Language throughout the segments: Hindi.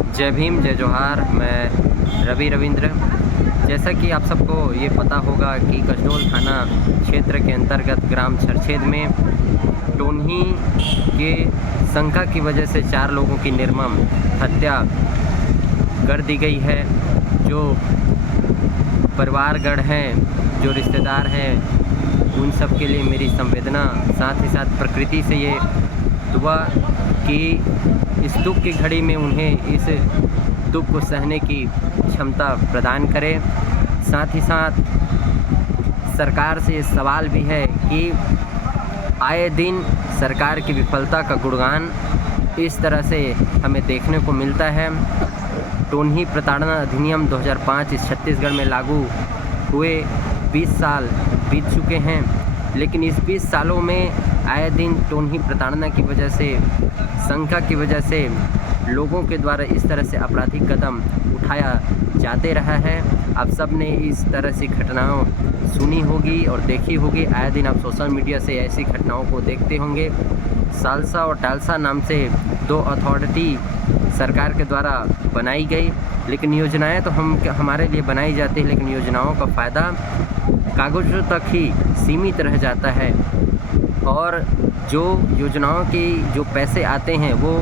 जय भीम, जय जोहार। मैं रवि रविंद्र। जैसा कि आप सबको ये पता होगा कि कसडोल थाना क्षेत्र के अंतर्गत ग्राम छरछेद में टोन्ही के शंका की वजह से 4 लोगों की निर्मम हत्या कर दी गई है। जो परिवारगण हैं, जो रिश्तेदार हैं, उन सब के लिए मेरी संवेदना, साथ ही साथ प्रकृति से ये दुआ कि इस दुख की घड़ी में उन्हें इस दुख को सहने की क्षमता प्रदान करें। साथ ही साथ सरकार से ये सवाल भी है कि आए दिन सरकार की विफलता का गुणगान इस तरह से हमें देखने को मिलता है। टोन्ही प्रताड़ना अधिनियम 2005 इस छत्तीसगढ़ में लागू हुए 20 साल बीत चुके हैं, लेकिन इस 20 सालों में आए दिन टोन्ही प्रताड़ना की वजह से, शंका की वजह से लोगों के द्वारा इस तरह से आपराधिक कदम उठाया जाते रहा है। आप सब ने इस तरह से घटनाओं सुनी होगी और देखी होगी। आए दिन आप सोशल मीडिया से ऐसी घटनाओं को देखते होंगे। सालसा और टालसा नाम से 2 अथॉरिटी सरकार के द्वारा बनाई गई, लेकिन योजनाएं तो हमारे लिए बनाई जाती है, लेकिन योजनाओं का फ़ायदा कागज़ों तक ही सीमित रह जाता है और जो योजनाओं के जो पैसे आते हैं वो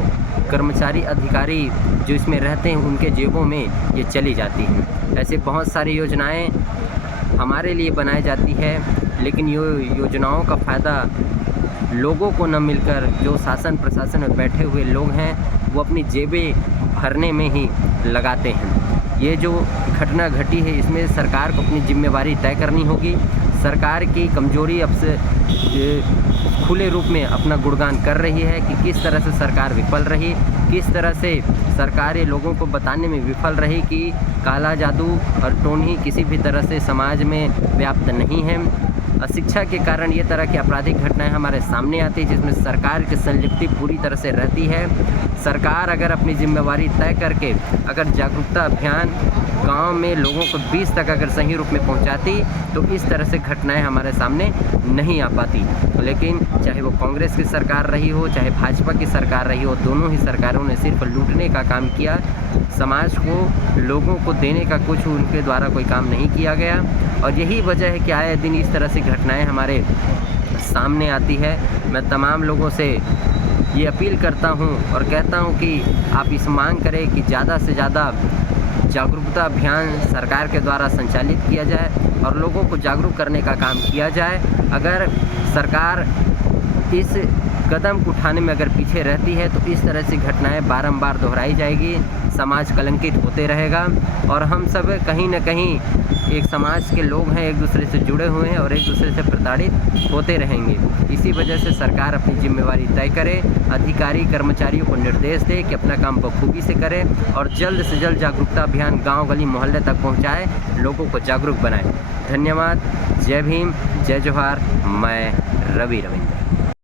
कर्मचारी अधिकारी जो इसमें रहते हैं उनके जेबों में ये चली जाती हैं। ऐसे बहुत सारी योजनाएं हमारे लिए बनाई जाती है, लेकिन योजनाओं का फ़ायदा लोगों को न मिलकर जो शासन प्रशासन में बैठे हुए लोग हैं वो अपनी जेबें भरने में ही लगाते हैं। ये जो घटना घटी है इसमें सरकार को अपनी जिम्मेवारी तय करनी होगी। सरकार की कमजोरी अब से खुले रूप में अपना गुणगान कर रही है कि किस तरह से सरकार विफल रही, किस तरह से सरकार ये लोगों को बताने में विफल रही कि काला जादू और टोन्ही किसी भी तरह से समाज में व्याप्त नहीं है। अशिक्षा के कारण ये तरह की आपराधिक घटनाएं हमारे सामने आती है जिसमें सरकार की संलिप्ति पूरी तरह से रहती है। सरकार अगर अपनी जिम्मेवारी तय करके अगर जागरूकता अभियान गांव में लोगों को 20 तक अगर सही रूप में पहुंचाती तो इस तरह से घटनाएं हमारे सामने नहीं आ पाती। लेकिन चाहे वो कांग्रेस की सरकार रही हो, चाहे भाजपा की सरकार रही हो, दोनों ही सरकारों ने सिर्फ लूटने का काम किया। समाज को, लोगों को देने का कुछ उनके द्वारा कोई काम नहीं किया गया और यही वजह है कि आए दिन इस तरह से घटनाएं हमारे सामने आती है। मैं तमाम लोगों से ये अपील करता हूं और कहता हूं कि आप इस मांग करें कि ज़्यादा से ज़्यादा जागरूकता अभियान सरकार के द्वारा संचालित किया जाए और लोगों को जागरूक करने का काम किया जाए। अगर सरकार इस कदम उठाने में अगर पीछे रहती है तो इस तरह से घटनाएं बारंबार दोहराई जाएगी, समाज कलंकित होते रहेगा और हम सब कहीं न कहीं एक समाज के लोग हैं, एक दूसरे से जुड़े हुए हैं और एक दूसरे से प्रताड़ित होते रहेंगे। इसी वजह से सरकार अपनी जिम्मेवारी तय करे, अधिकारी कर्मचारियों को निर्देश दे कि अपना काम बखूबी से करें और जल्द से जल्द जागरूकता अभियान गांव गली मोहल्ले तक पहुंचाए, लोगों को जागरूक बनाए। धन्यवाद। जय भीम, जय जोहार। मैं रवि रविंद्र।